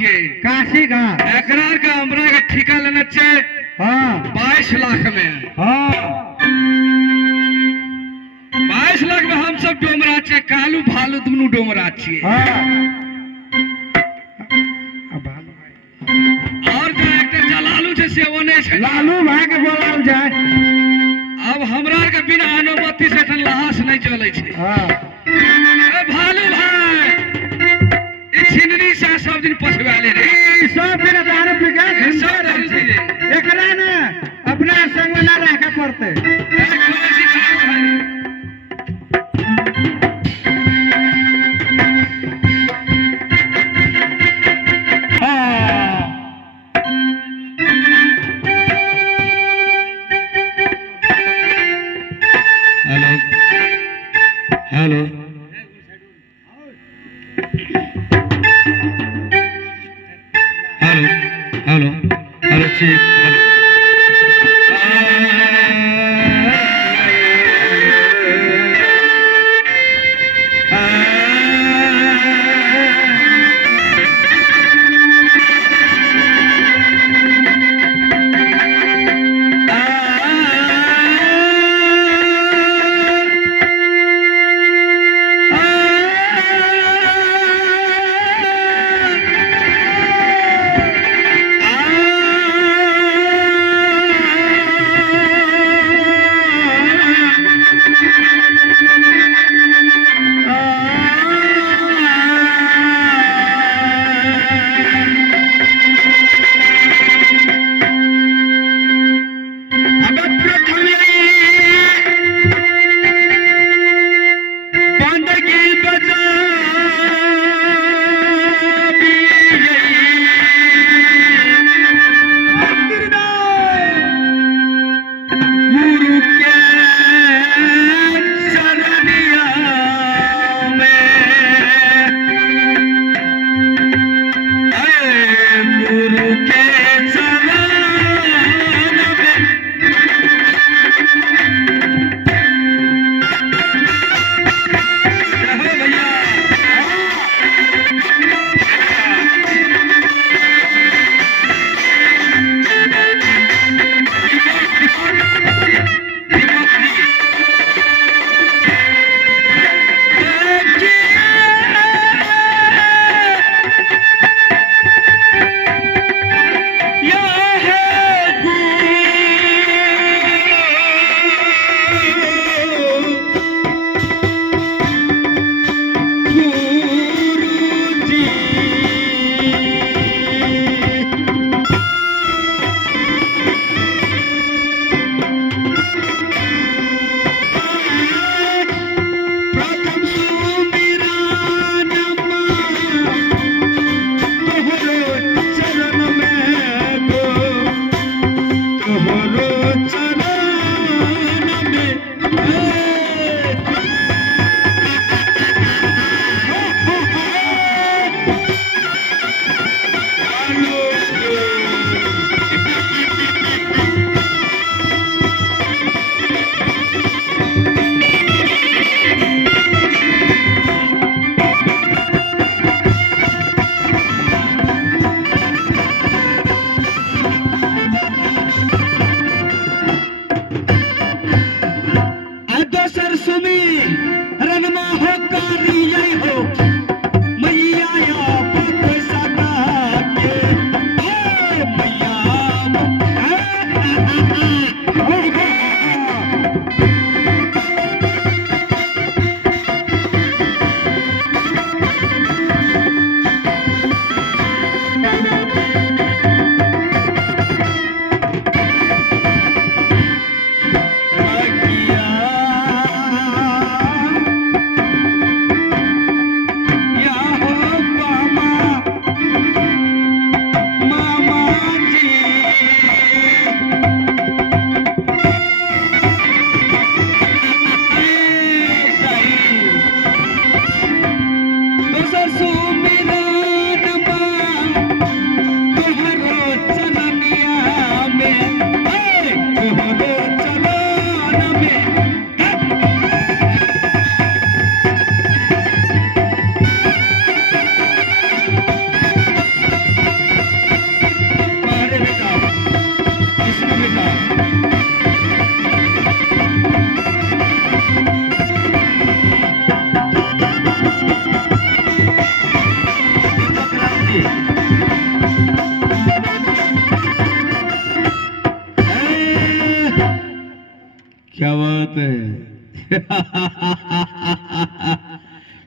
छिए काशी का एकरा का हमरा के ठेका लेना चाहिए। हाँ 22 लाख में। हाँ 22 लाख में हम सब डोमरा छिए, कालू भालू दोनों डोमरा छिए। हाँ और जो एक्टर जलालू छे से वो नहीं छे। लालू भाई के बोलल जाए। अब हमरा के बिना अनुमति से ठन लाश नहीं चले छे। हाँ ए भालू भाई ई छिनरी से सब दिन पछवाले रे। ई सब दिन दारू पी के सब दारू पी के। एकरा ने अपना संग में ना रखे पड़ते। Hello hello hello hello hello ठीक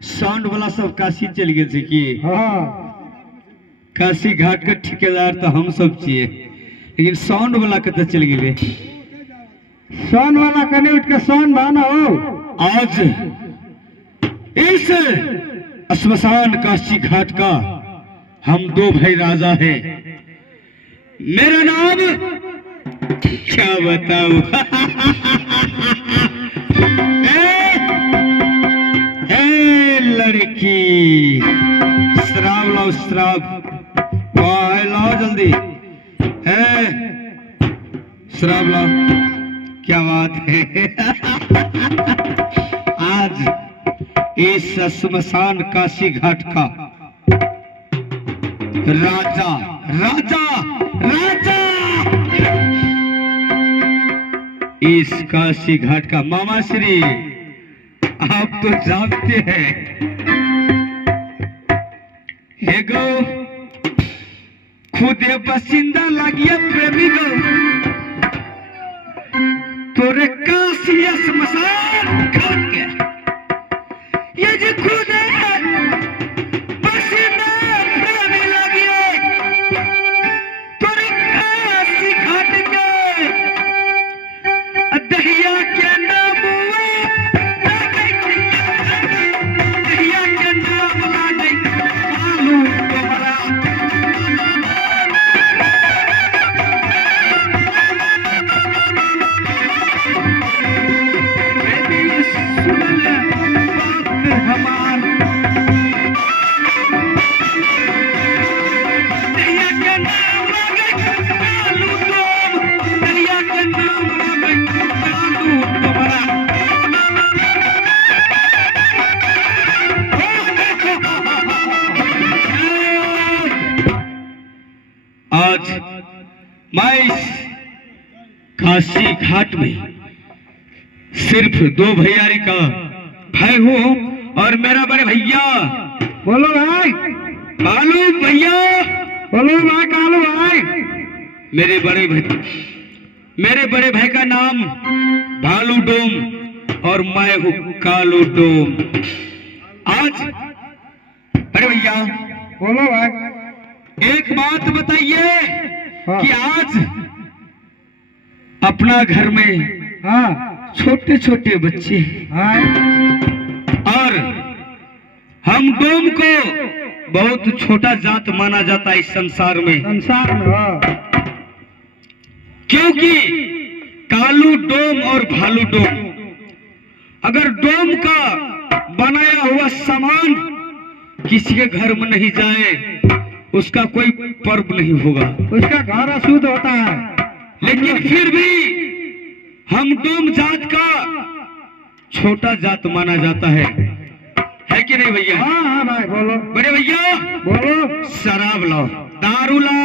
साउंड वाला सब काशी चल गए थे कि हाँ काशी घाट के ठेकेदार तो हम सब छिए, लेकिन साउंड वाला कत चल गए। सोन वाला कने उठ के सोन भाना हो। आज इस श्मशान काशी घाट का हम दो भाई राजा हैं। मेरा नाम क्या बताऊं? ए लड़की, शराब लाओ शराब, वाह लाओ जल्दी, है शराब लाओ। क्या बात है। आज इस श्मशान काशी घाट का राजा राजा राजा इस काशी घाट का मामा श्री, आप तो जानते हैं। हे गो खुदे बसिंदा लागिया प्रेमी गो, तोरे काशी श्मशान घाट के ये जो खुदे बसिंदा प्रेमी लागिया तोरे काशी घाट के दहिया के नाम दहिया के नाम लागे आलू तुम्हारा। आज मैं इस काशी घाट में सिर्फ दो भैयारी का भाई हूँ और मेरा बड़े भैया। बोलो भाई, कालू भैया, बोलो भाई कालू भाई। मेरे बड़े भाई का नाम भालू डोम और मैं हूँ कालू डोम। आज बड़े भैया बोलो भाई। एक बात बताइए हाँ। कि आज अपना घर में हाँ छोटे छोटे बच्चे हाँ और हम डोम को बहुत छोटा जात माना जाता है इस संसार में, संसार में। हाँ क्योंकि कालू डोम और भालू डोम, अगर डोम का बनाया हुआ सामान किसी के घर में नहीं जाए उसका कोई पर्व नहीं होगा, उसका घर अशुद्ध होता है। लेकिन फिर भी हम डोम जात का छोटा जात माना जाता है कि नहीं भैया? हाँ हाँ भाई बोलो। बड़े भैया बोलो। शराब लाओ, दारू ला,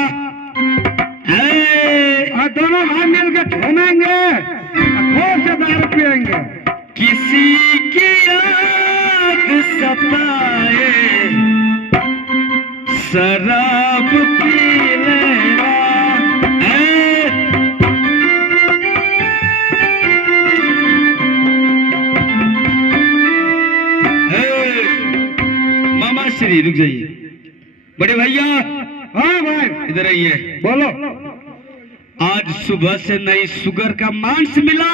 और दोनों भाई मिलकर घूमेंगे, खूब से दारू पिएंगे। किसी की याद सताए शराब पी लेना। मामा श्री रुक जाइए, बड़े भैया। हाँ भाई इधर आइए। बोलो। आज सुबह से नई शुगर का मांस मिला,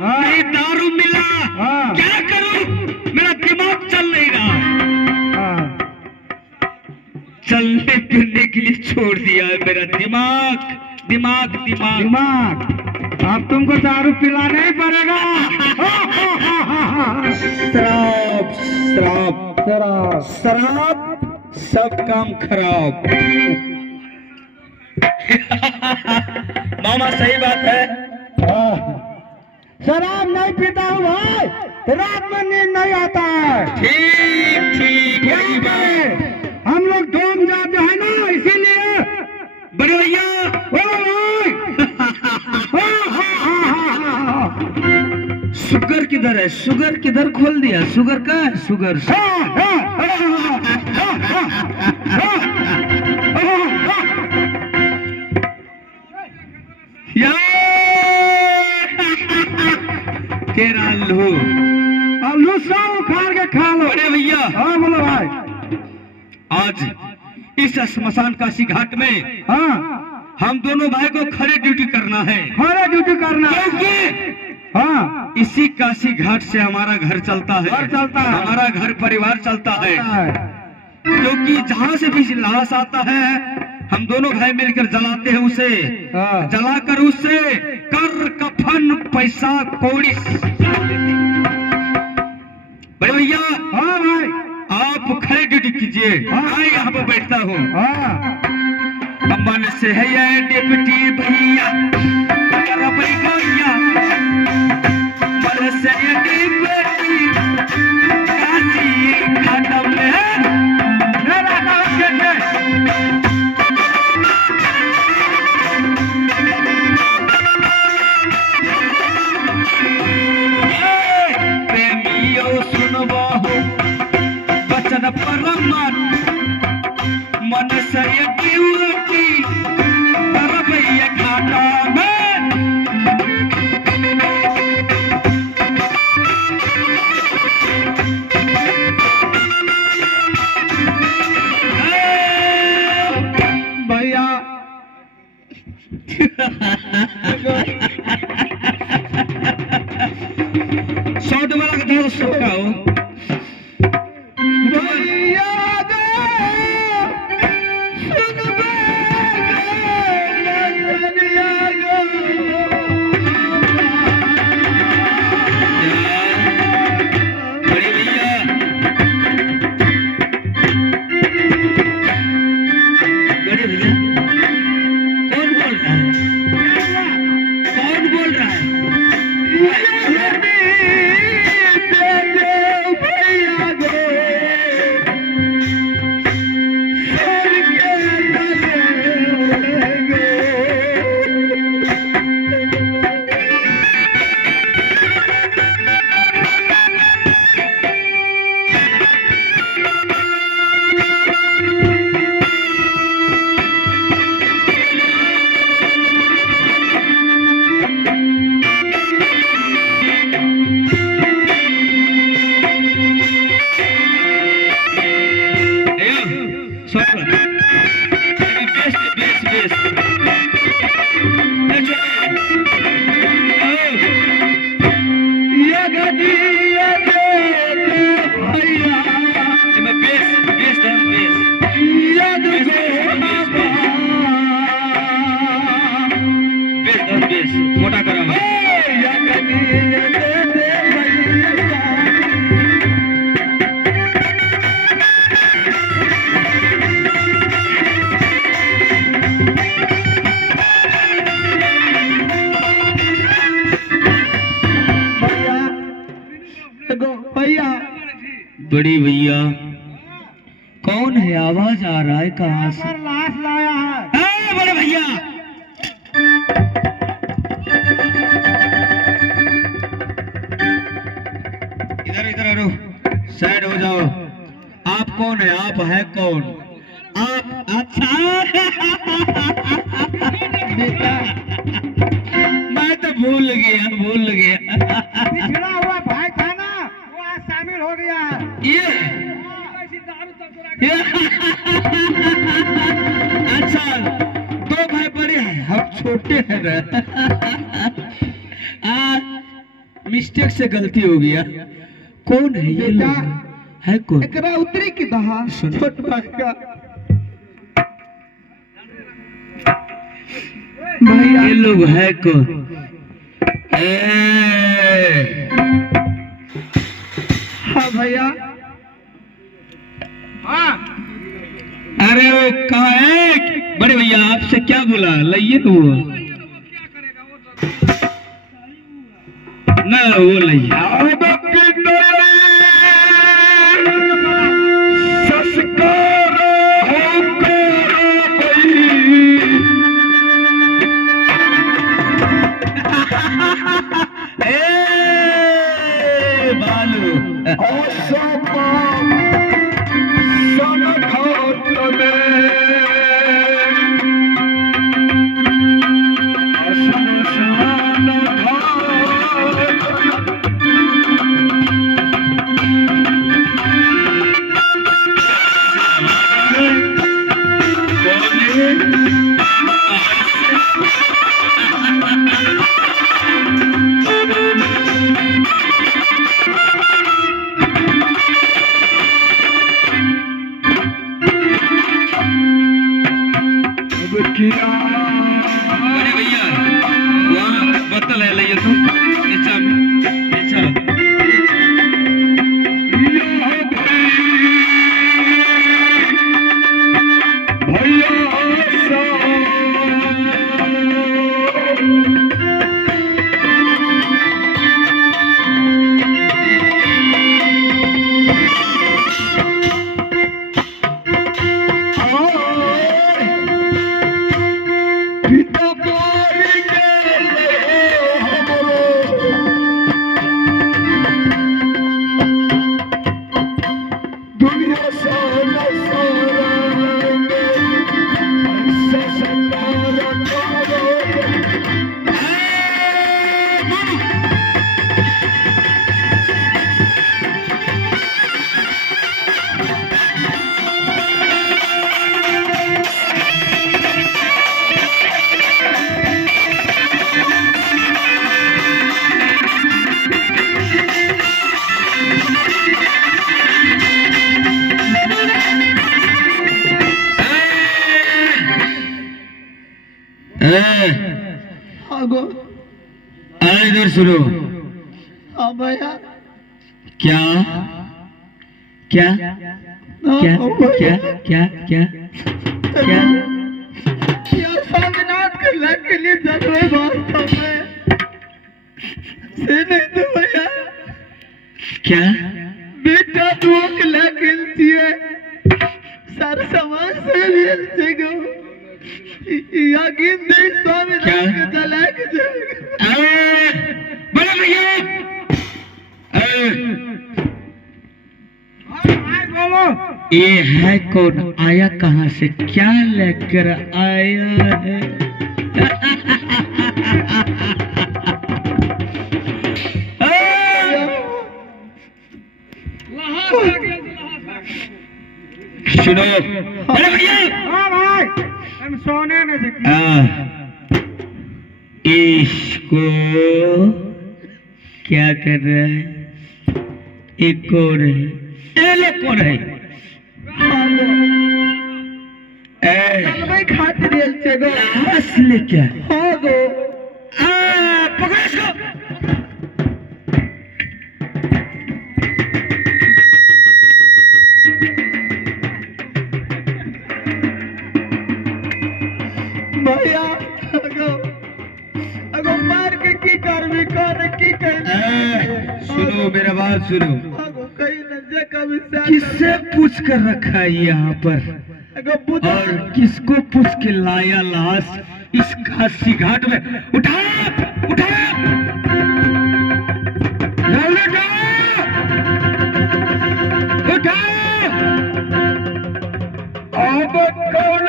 नई दारू मिला, हाँ। क्या करूं? मेरा दिमाग चल नहीं रहा है। हाँ चलने फिरने के लिए छोड़ दिया है मेरा दिमाग दिमाग दिमाग दिमाग। अब तुमको दारू पिलाना ही पड़ेगा। शराब शराब शराब शराब सब काम खराब। मामा सही बात है। शराब नहीं पीता हूँ भाई, रात में नींद नहीं आता है। ठीक ठीक यही बात। हम लोग डोम जाते हैं ना, इसीलिए। बड़े भैया शुगर किधर है? शुगर किधर खोल दिया? शुगर का है? शुगर तेरा लो। अब लुस्सा उखाड़ के खा लो। बड़े भैया हाँ बोलो भाई। आज इस श्मशान काशी घाट में हाँ हम दोनों भाई को खड़े ड्यूटी करना है, खड़े ड्यूटी करना है। क्योंकि हाँ इसी काशी घाट से हमारा घर चलता है, घर चलता है। हमारा घर परिवार चलता है। है। क्योंकि जहाँ से भी लाश आता है हम दोनों भाई मिलकर जलाते हैं उसे, हाँ। जलाकर उससे कर कफन पैसा कौड़ी। बड़े भैया हाँ भाई। आप खड़े ड्यूटी कीजिए, हाँ। मैं यहाँ पर बैठता हूँ। हाँ मन से है ये डिप्टी भैया रबड़ी गैया, मन से ये डिप्टी काशी घाट में मेरा नाम क्या है? प्रेमियों सुनबो वचन परमन, मन से ये ड्यूटी रबड़ी घाट में। भैया शॉट वाला का था शॉट का हो। भैया गो, सुन बे गो, भैया गो। बड़े भैया बड़े भैया कौन बोल रहा है, कौन बोल रहा है? मोटा करा भैया बड़ी भैया कौन है, आवाज आ रहा है कहाँ से? लाश लाया है। बड़े भैया इधर इधर आरो, साइड हो जाओ। आप कौन है, आप है कौन? आप अच्छा बेटा मैं तो भूल गया पिछड़ा हुआ भाई था ना, वो आज शामिल हो गया है। ये अच्छा दो भाई बड़े हैं हम छोटे हैं ना। मिस्टेक से गलती हो गया। कौन है ये बेटा? लोग? है कौन? एकरा उतरी की दहा सुन। छोट भाई का भैया। ये लोग है कौन? ए हाँ भैया। हाँ अरे वो कहाँ है? बड़े भैया आपसे क्या बोला, लाइए तो वो ना, वो लाइए। हाँ गो। इधर सुनो। हाँ भैया। क्या क्या क्या क्या क्या क्या क्या यार स्वामीनाथ के लाख के लिए जरूर बात है से नहीं तो भैया क्या बेटा दो के लाख खेलती है सारा समाज से खेलते गो यकीन नहीं स्वामीनाथ के चला के बड़े भैया ये है कौन आया कहाँ से क्या लेकर आया है सुनो अरे भैया हाँ भाई हम सोने में से इसको क्या कर रहा है एक कौन है ये लोग कौन है भाई खातिर चलते गो असली क्या हाँ गो पकड़ो इसको भैया अगो अगो मार के की करबी कर की कर सुनो मेरा बात सुनो अगो कहीं न जे कभी से किससे पूछ कर रखा है यहाँ पर अगो बुझा और किसको पूछ के लाया लाश इस काशी घाट में उठा उठा उठा अब कौन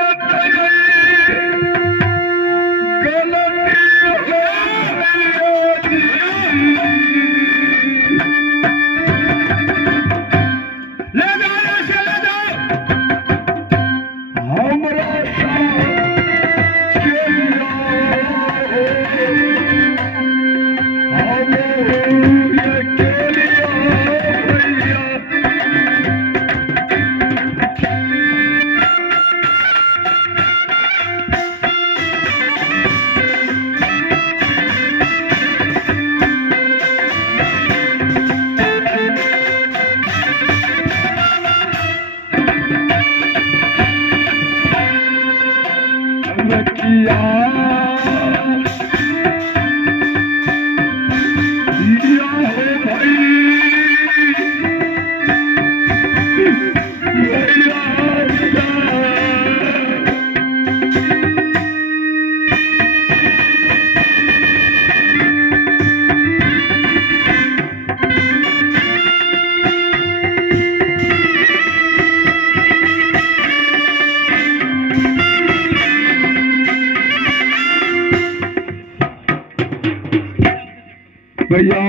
भैया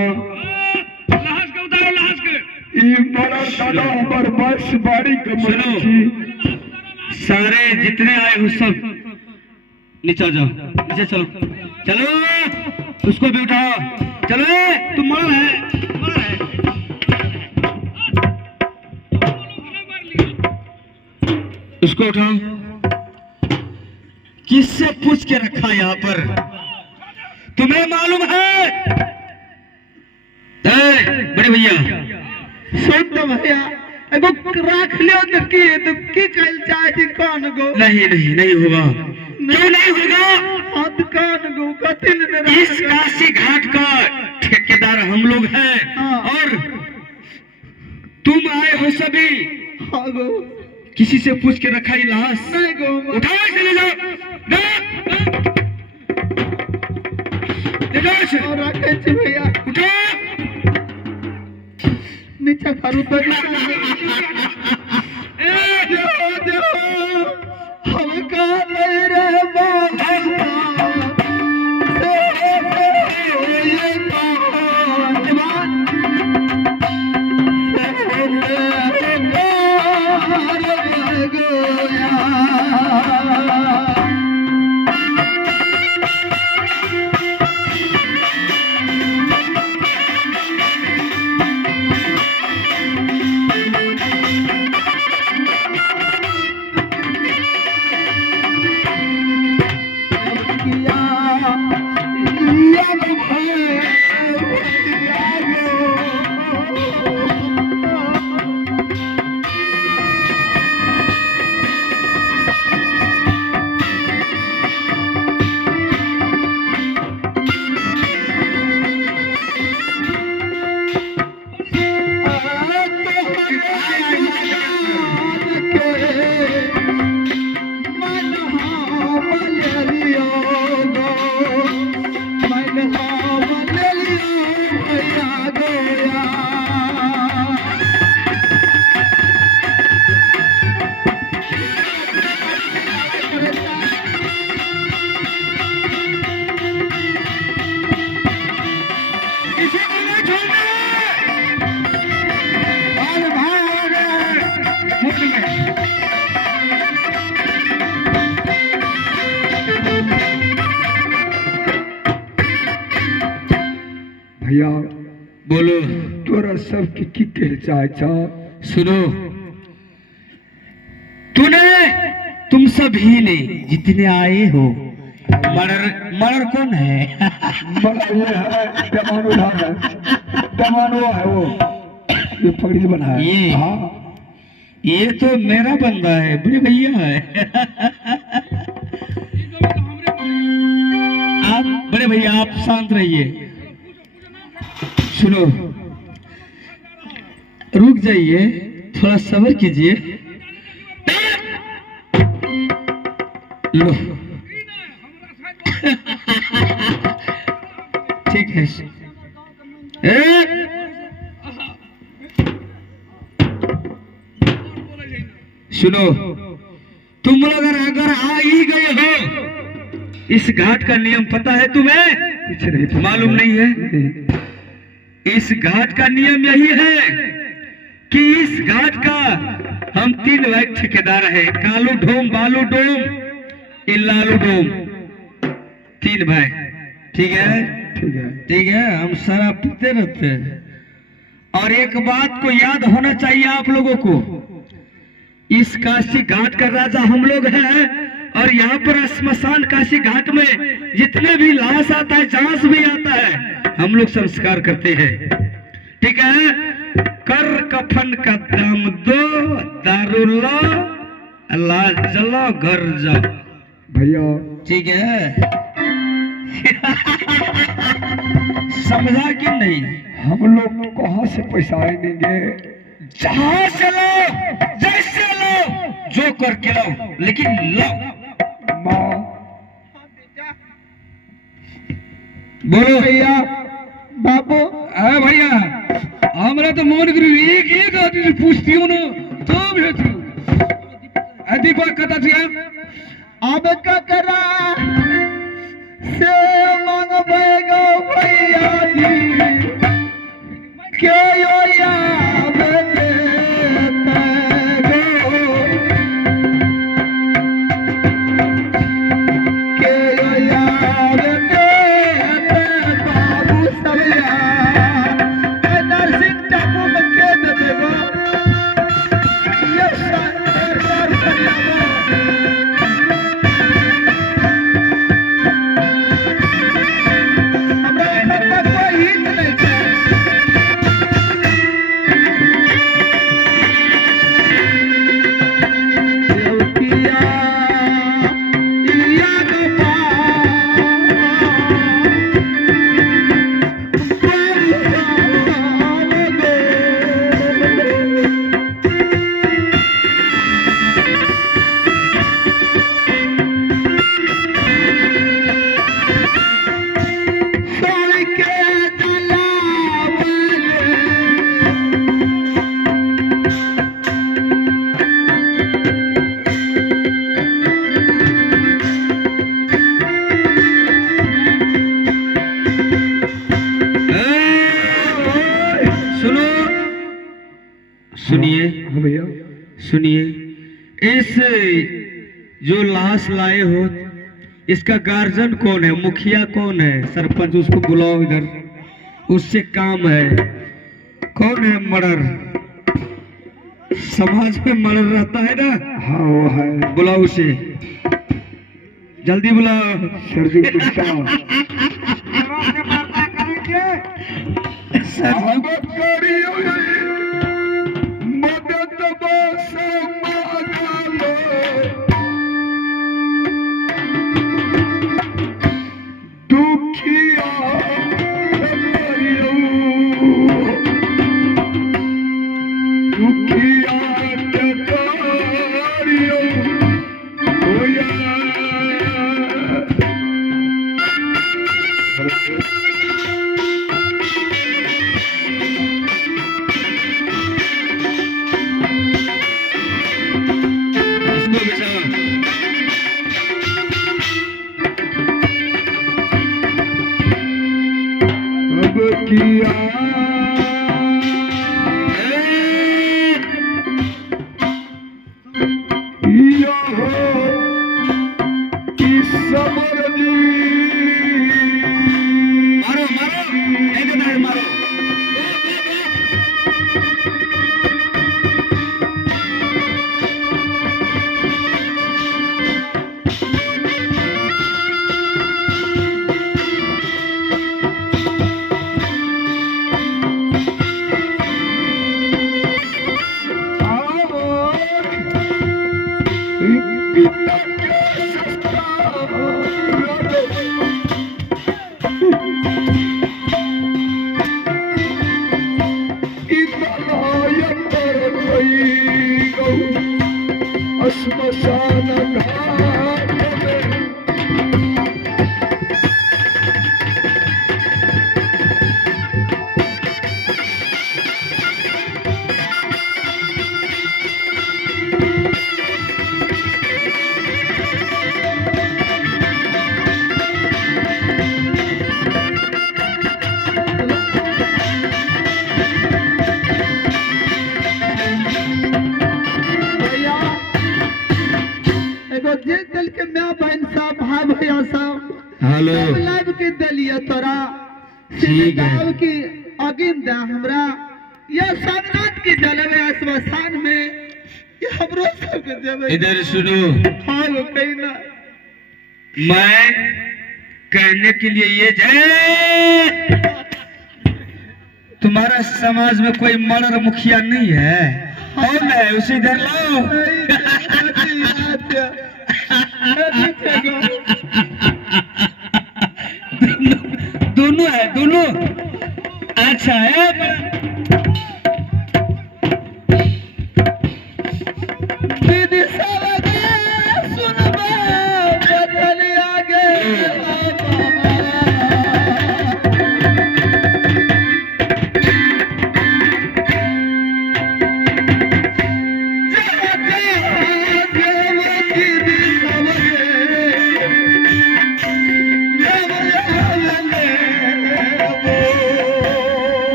लाश के उतारो लाश के ये बड़ा दादा हमार बस बाड़ी के मछली सारे जितने आए हो सब नीचे जाओ नीचे चलो चलो उसको भी उठाओ चलो तुम मरो है उसको उठाओ किससे पूछ के रखा यहाँ पर तुम्हें मालूम है बड़े भैया सुन तो भैया एगो राख लियो तो की कल चाहती कौन गो नहीं नहीं नहीं होगा क्यों नहीं होगा अब कौन गो कथिन ने इस काशी घाट का ठेकेदार हम लोग हैं हाँ। और तुम आए हो सभी हाँ गो किसी से पूछ के रखा ये लाश नहीं गो उठाओ इसे ले जाओ ले जाओ इसे और रखे छी भैया उठाओ नीचे करू तो हम का नहीं रहे किया भैया बोलो। तोरा सबके की कह चाचा। सुनो, तूने तुम सभी ने जितने आए हो, मर्डर मर्डर कौन है? मगर ये है दमानो है, दमानो है वो, ये फरीद बना है। ये? हाँ ये तो मेरा बंदा है, बड़े भैया है। आप बड़े भैया आप शांत रहिए। सुनो, रुक जाइए, थोड़ा सब्र कीजिए। लो ठीक है। सुनो, तुम लोग अगर आ ही गए हो, इस घाट का नियम पता है तुम्हें? कुछ नहीं मालूम नहीं है? इस घाट का नियम यही है कि इस घाट का हम 3 भाई ठेकेदार है, कालू डोम, बालू डोम, लालू डोम, 3 भाई। ठीक है? ठीक है। ठीक है, हम शराब पीते रहते हैं। और एक बात को याद होना चाहिए आप लोगों को, इस काशी घाट का राजा हम लोग हैं, और यहाँ पर श्मशान काशी घाट में जितने भी लाश आता है, जहां से भी आता है, हम लोग संस्कार करते हैं। ठीक है? कर कफन का दाम दो, दारू लो, लाज जलो, घर जाओ। भैया ठीक है? समझा कि नहीं? हम लोग कहाँ से पैसा आएंगे? जहां से लो, जैसे लो, जो करके लो, लेकिन लो। माँ बोलो भैया बाबू। अरे भैया हमरा तो मन करू एक आदमी से पूछती हूँ ना, तो भेजू। दीपक कता छिया? अब का करा से मंगबेगो भैया जी के यो याद देते गो, के यो याद देते बाबू सब याद नरसिंह टापू में के देते गो, ये सरकार करियागो। सुनिए, हाँ भैया सुनिए, इस जो लाश लाए हो, इसका गार्जियन कौन है? मुखिया कौन है? सरपंच, उसको बुलाओ इधर, उससे काम है। कौन है मर्डर? समाज में मर्डर रहता है ना? हाँ वो है बुलाओ उसे, जल्दी बुलाओ। सरजू गुप्ता। इसको बचाओ। अब किया श्मशान घाट में जे दल के मैं बहन साहब भाई भैया साहब हेलो लाभ के दलिया तोरा ठीक है। गाँव की अगिन दा हमरा यह सामनाथ की जलवे आश्वासन में ये हमरो सब के देवे इधर सुनो, हाँ वो कहीं ना मैं कहने के लिए ये जय तुम्हारा समाज में कोई मर्डर मुखिया नहीं है, कौन है उसे इधर लाओ। दोनों है, दोनों अच्छा है। दीदी सावगे सुनबा बदल आगे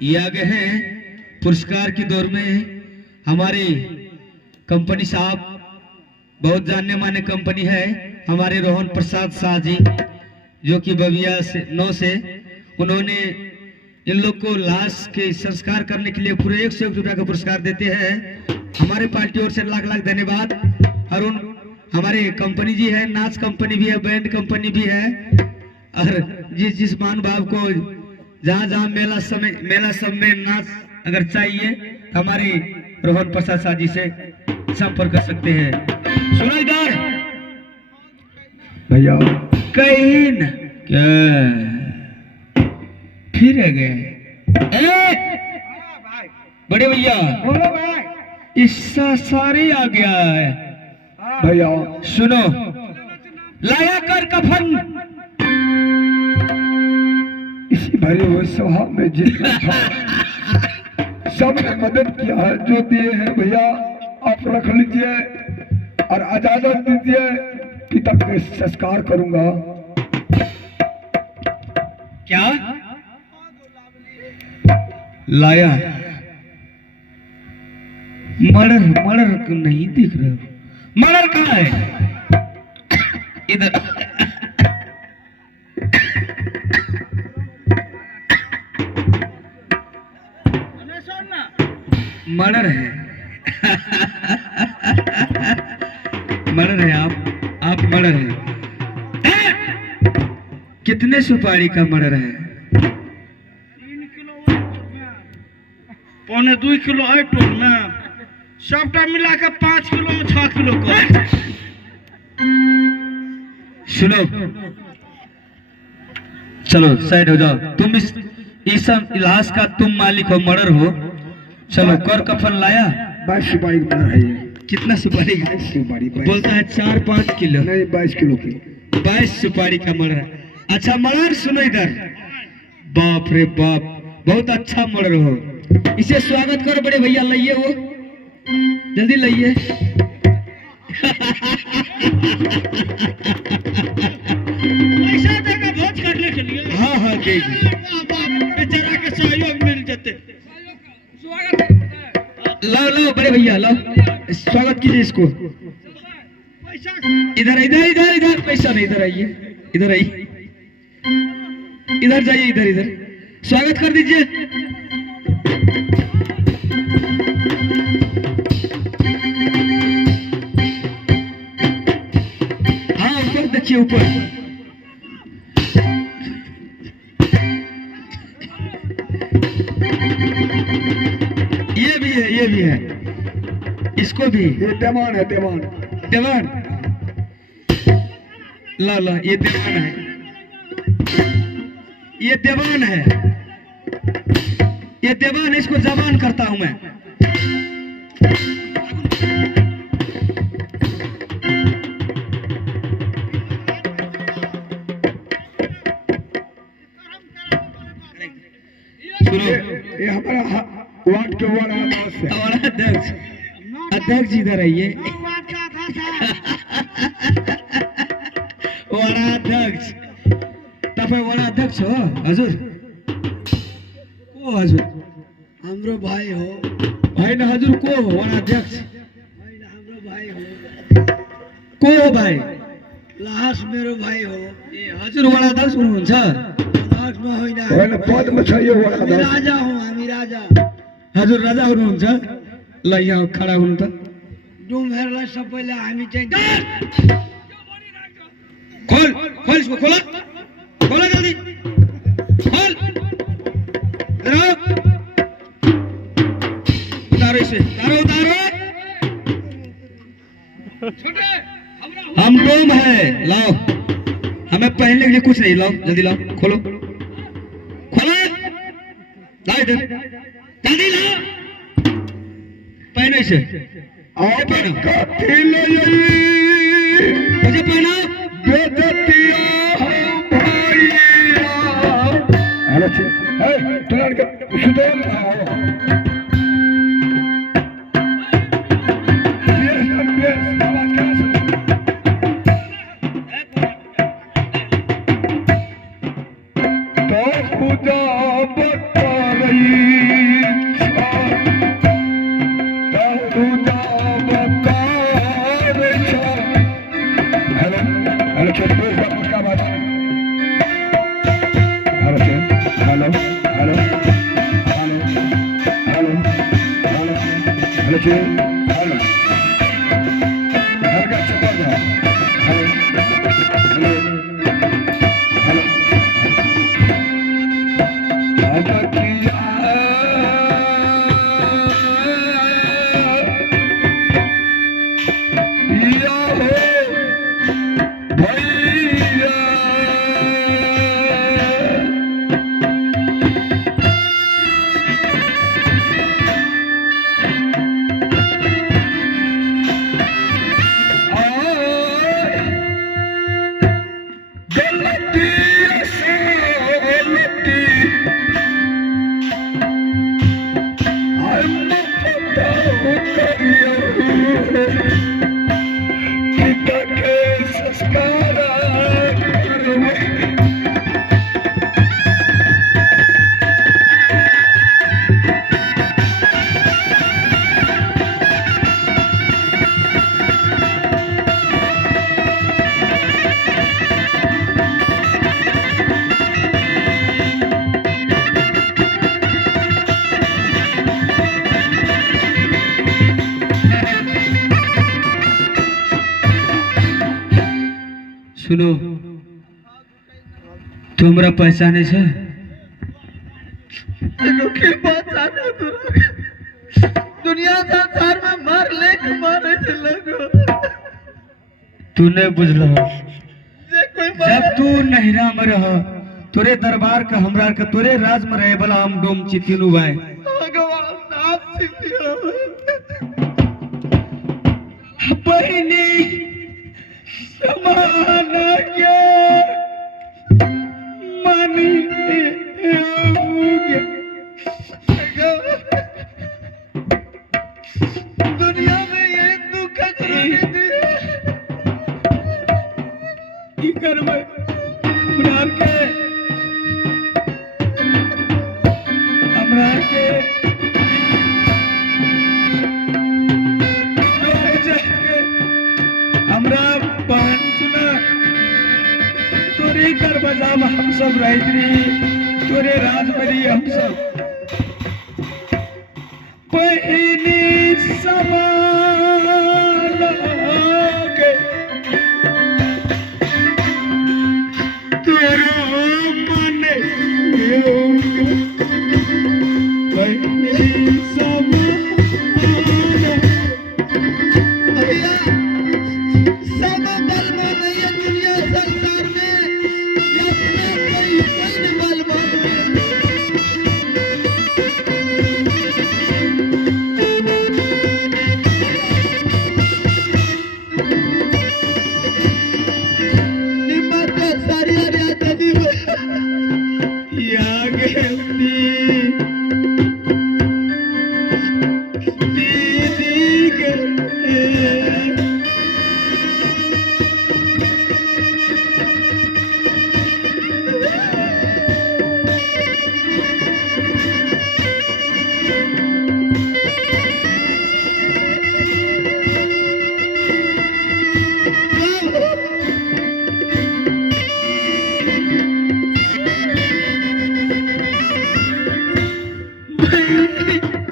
ये आगे हैं पुरस्कार की दौर में हमारी कंपनी साहब, बहुत जानने माने कंपनी है, हमारे रोहन प्रसाद शाह जी जो कि बबिया से 9 से उन्होंने इन लोग को लाश के संस्कार करने के लिए पूरे 101 रुपया का पुरस्कार देते हैं। हमारे पार्टी ओर से लाख लाख धन्यवाद। और उन हमारे कंपनी जी है, नाच कंपनी भी है, बैंड कंपनी भी है, और जिस मान भाव को जहाँ मेला सब में नाच अगर चाहिए तो हमारे रोहन प्रसाद शाह जी से संपर्क कर सकते हैं। सुनो इधर भैया, कहीं न क्या फिर गए बड़े भैया, बोलो भाई। इससा सारे आ गया है। भैया सुनो, लाया कर कफन इसी भरे हुए सभा में जितना था सबने मदद किया है, जो दिए हैं भैया आप रख लीजिए और इजाजत दीजिए, पिता के संस्कार करूंगा। क्या लाया? मर्डर नहीं दिख रहा, मर्डर कहाँ है? इधर मर्डर है। मर्डर है, आप मर्डर है। कितने सुपारी का मर्डर है? 3 किलो 2.25 किलो है टोल में, सबटा मिला के 5 किलो में 6 किलो का। सुनो, चलो साइड हो जाओ। तुम इस सब इलाज का तुम मालिक हो, मर्डर हो। चलो कर कफन लाया? 22 सुपारी का है ये। कितना सुपारी? 22 सुपारी। बोलता है 4-5 किलो। नहीं, 22 किलो की। 22 सुपारी का मर्डर। अच्छा मर्डर, सुनो इधर। बाप रे बाप, बहुत अच्छा मर्डर हो। इसे स्वागत करो बड़े भैया, लाइए वो जल्दी लाइए। पैसा देकर भोज करने के लिए। हाँ हाँ जी जी। बेचारा के सहयोग मिल जाते। लाओ लाओ बड़े भैया लाओ, स्वागत कीजिए इसको। इधर इधर इधर इधर, पैसा नहीं, इधर आइए, इधर आइए, इधर जाइए, इधर इधर स्वागत कर दीजिए। हाँ ऊपर देखिए, ऊपर। ये भी है, ये भी है, इसको भी। ये देवान है, देवान। देवान ला ला, ये देवान है, ये देवान है, ये देवान, इसको जबान करता हूं मैं। ये हमारा वार्ड के वार्ड अध्यक्ष है। हमारा अध्यक्ष, अध्यक्ष इधर आइए। वाड़ा अध्यक्ष, तपाईँ वाड़ा अध्यक्ष हो हजुर? को हजुर? हाम्रो भाइ हो। होइन हजुर, को हो वाड़ा अध्यक्ष? होइन, हाम्रो भाइ हो। को हो भाइ? लास मेरो भाइ हो। ए हजुर वाड़ा अध्यक्ष हुनुहुन्छ? लासमा होइन, होइन, पदमा छ यो वार्ड हामी अध्यक्ष। राजा हौँ, हामी राजा। हजुर राजा हुनुहुन्छ? ल यहाँ खडा हुनु त। डुमहरूलाई सबैले हामी चाहिँ खोल खोल इसको, खोला खोला जल्दी खोल। उतारो इसे, उतारो उतारो। हम डोम है, लाओ, हमें पहनने के लिए कुछ नहीं, लाओ जल्दी लाओ, खोलो खोलो, लाओ इधर जल्दी लाओ, पहनो इसे, आप पहनो, कथी ले जाई? मुझे पहना। बेदतिया भैया। हेलो छे, ए तू लड़के सुधर जाओ। ये आवाज क्या सुन? तो खुदा बता रही था, तो खुदा बता रही था। हेलो हेलो चल, प्लीज आपका बात। हेलो चल, hello hello hello hello hello hello चल, हेलो घर का चक्कर जाओ। हेलो हेलो हेलो आजा किया या हो भैया। गलती से गलती आई पता करियो पिता के संस्कार करवे। सुनो, तुमरा पहचाने छ? एगो के बात जाने तोरा दुनिया संसार में मार ले के मारे से लगो। तूने बुझल, जे कोई जब तू नहिरा में रह, तोरे दरबार का हमरा के तोरे राज में रहे वाला हम डोम चितिनु भाई। भगवान नाम सिखियो। बहनी समाना क्या मानी दुनिया में सब रहत रही तोरे राज में रही हम सब पहिनी समान के तोरो मन पहिनी समान भैया सब बलवान है ये दुनिया संसार में या कोई कोई बलवान है निमत सारी अरिया तदी या गेती दीदी के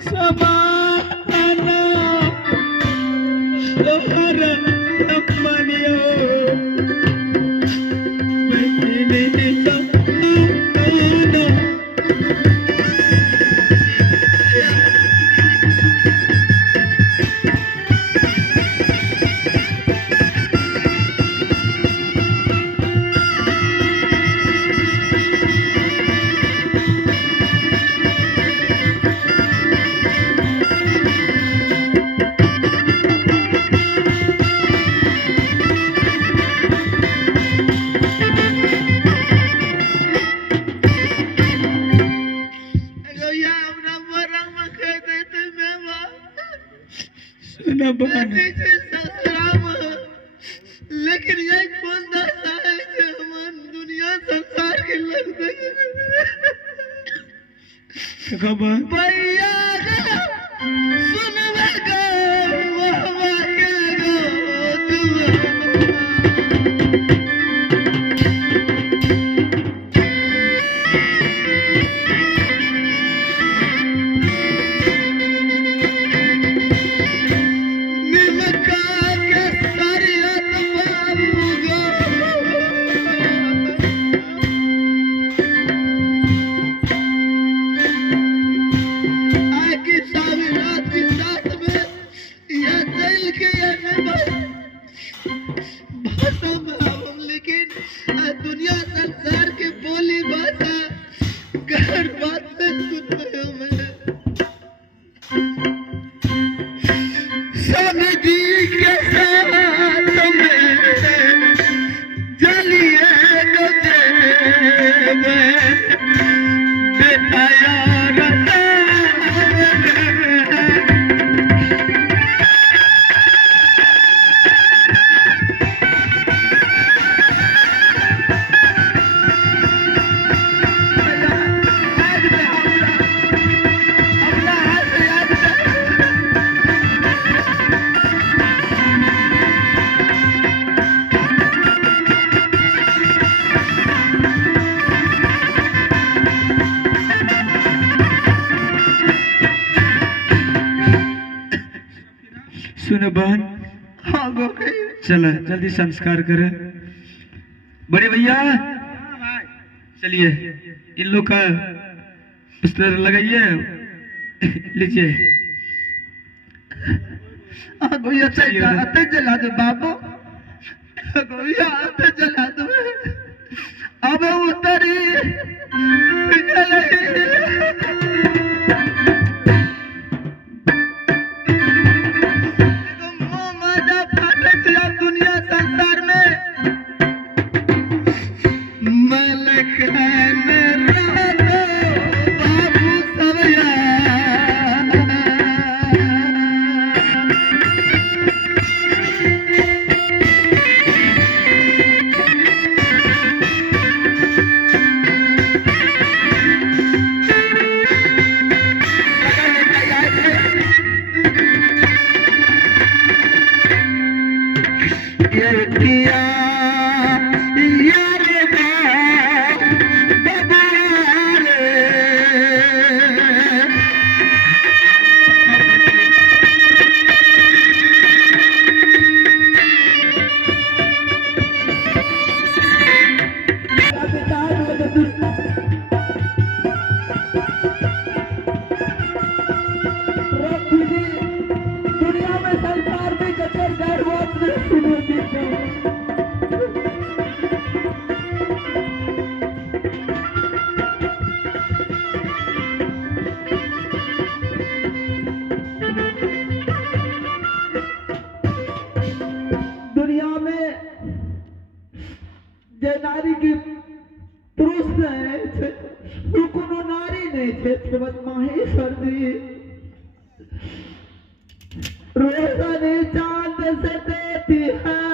समाना तोहरा मनियो पहिनी समान भैया अपना मरंग में कह देते मैं सुना बहन नीचे ससुराम लेकिन ये कौन दशा है जो हमार दुनिया संसार के लग खबर भैया सुनवे गो वहवा के गो दुआ निमका के सरियत बाबू गो आए की सारी रात की साथ में या दिल के या में भाषा में हम लेकिन दुनिया संसार के बोली भाषा घर बात से सुनते हमें समझी के साथ में जलिए तो देवे बेटा यार सुनो बहन हाँ गो गई चलो जल्दी संस्कार करें बड़े भैया चलिए इन लोग का बिस्तर लगाइए लीजिए हाँ भैया चलिए उधर। अते जला दो बाबू भैया अते जला दो अब उतरी दुनिया संसार में मलक है मेरा बाबू सवैया जे नारी की पुरुष नहीं थे वो कोनो नारी नहीं थे श्रीमद माहेश्वर जी रोशनी चांद से देती है